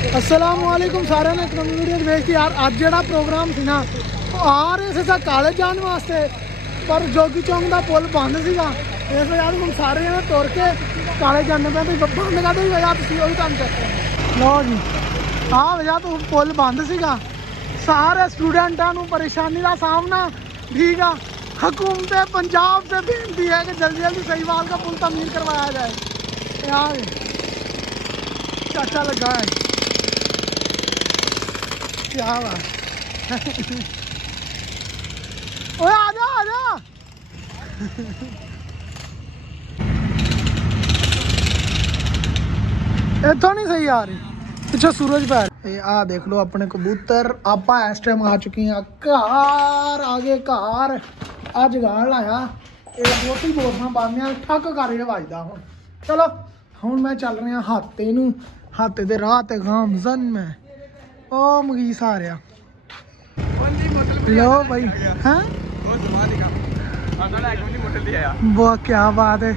अस्सलामुअलैकुम सारे ने एक वीडियो देख के यार अज जो प्रोग्राम थी ना आ रहे थे कॉलेज जाने वास्ते पर जोगी चौंक का पुल बंद सीगा इस वजह हम सारे जने तुर के कॉलेज जाने पे बंद कर दी वजह तुम काम चेक लो जी आ वजह तो पुल बंद सीगा सारे स्टूडेंटा परेशानी का सामना ठीक है। हुकूमत पंजाब से बेनती है कि जल्दी जल्दी सहीवाल का पुल तमीर करवाया जाए। यार चाचा लगा है क्या बात ओए आजा आजा इतों नहीं सही आ रही पिछे सूरज पै आ देख लो अपने कबूतर आप इस टाइम आ चुकी हैं घर आगे घर अज गाल लाया बोटी बोलना पाने ठक कर वजदा हूँ। चलो हूँ मैं चल रहा हाथे नू हाथे दे राह ते गामजन में ओ मगीस आ रहा लो भाई हैं बहुत क्या बात है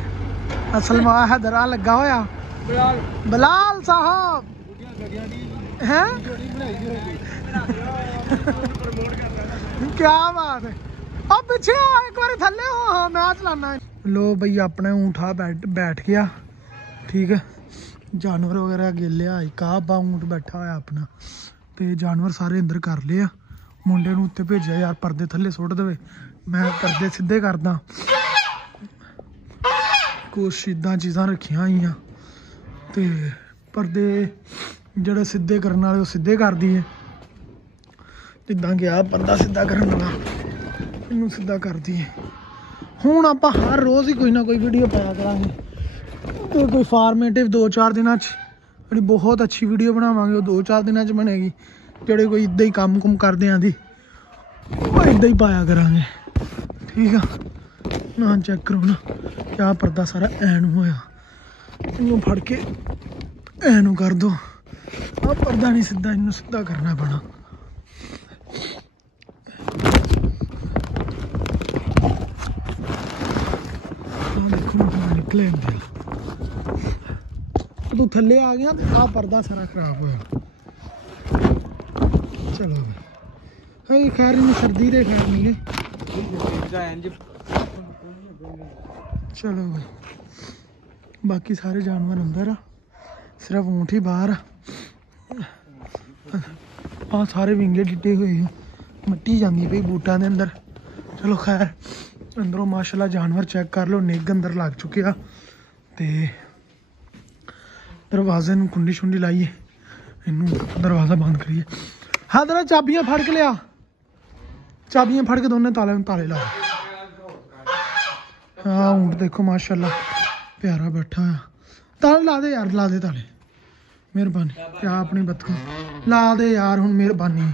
असल में हैदरा लगा होया बिलाल साहब हैं क्या बात है अब पीछे एक बार थले हो हाँ मैं चलाना लो भाई अपने ऊँठा बैठ गया ठीक है। जानवर वगैरह गिले आई कहा बा ऊँट बैठा होया अपना तो जानवर सारे अंदर कर लिया मुंडे नूं उत्ते भेजा यार परदे थले सुट दे मैं परदे सीधे करदा कुछ इदा चीज़ां रखियां हुई तो परदे जड़े सीधे करने वाले सीधे कर दिए जिदा गया परदा सीधा करने वाला इनू सीधा कर दिए। हुण आपां हर रोज़ ही कोई ना कोई वीडियो पाया करांगे तो कोई फार्मेटिव 2-4 दिनों जी बहुत अच्छी वीडियो बनावांगे वो 2-4 दिनों बनेगी जोड़े कोई इदा ही काम कुम करदे आं दी इदा ही पाया करांगे ठीक है ना। चेक करो ना क्या पर्दा सारा ऐनू होया इनू फड़ के ऐनू कर दो आ पर्दा नहीं सीधा इनू सीधा करना पैना। देखो निकले तू थले आ गया तो आ पर्दा सारा खराब होया। चलो भाई खैर इन सर्दी दे खैर नहीं चलो भाई बाकी सारे जानवर अंदर आ सिर्फ ऊँट ही बाहर आ सारे विंगे डिटे हुए मिट्टी जाती पई बूटा के अंदर। चलो खैर अंदरों माशाल्लाह जानवर चेक कर लो निग अंदर लग चुके आ ते दरवाजे नूं कुंडी शुंडी लाइए इनू दरवाज़ा बंद करिए। हाँ तेरा चाबियां फड़ के लिया चाबियां फड़ के दोनों ताले ताले ला। हाँ ऊँट देखो माशाल्लाह प्यारा बैठा है ताले ला दे यार ला दे ताले मेहरबानी क्या अपनी बत्तों ला दे यार हूँ मेहरबानी।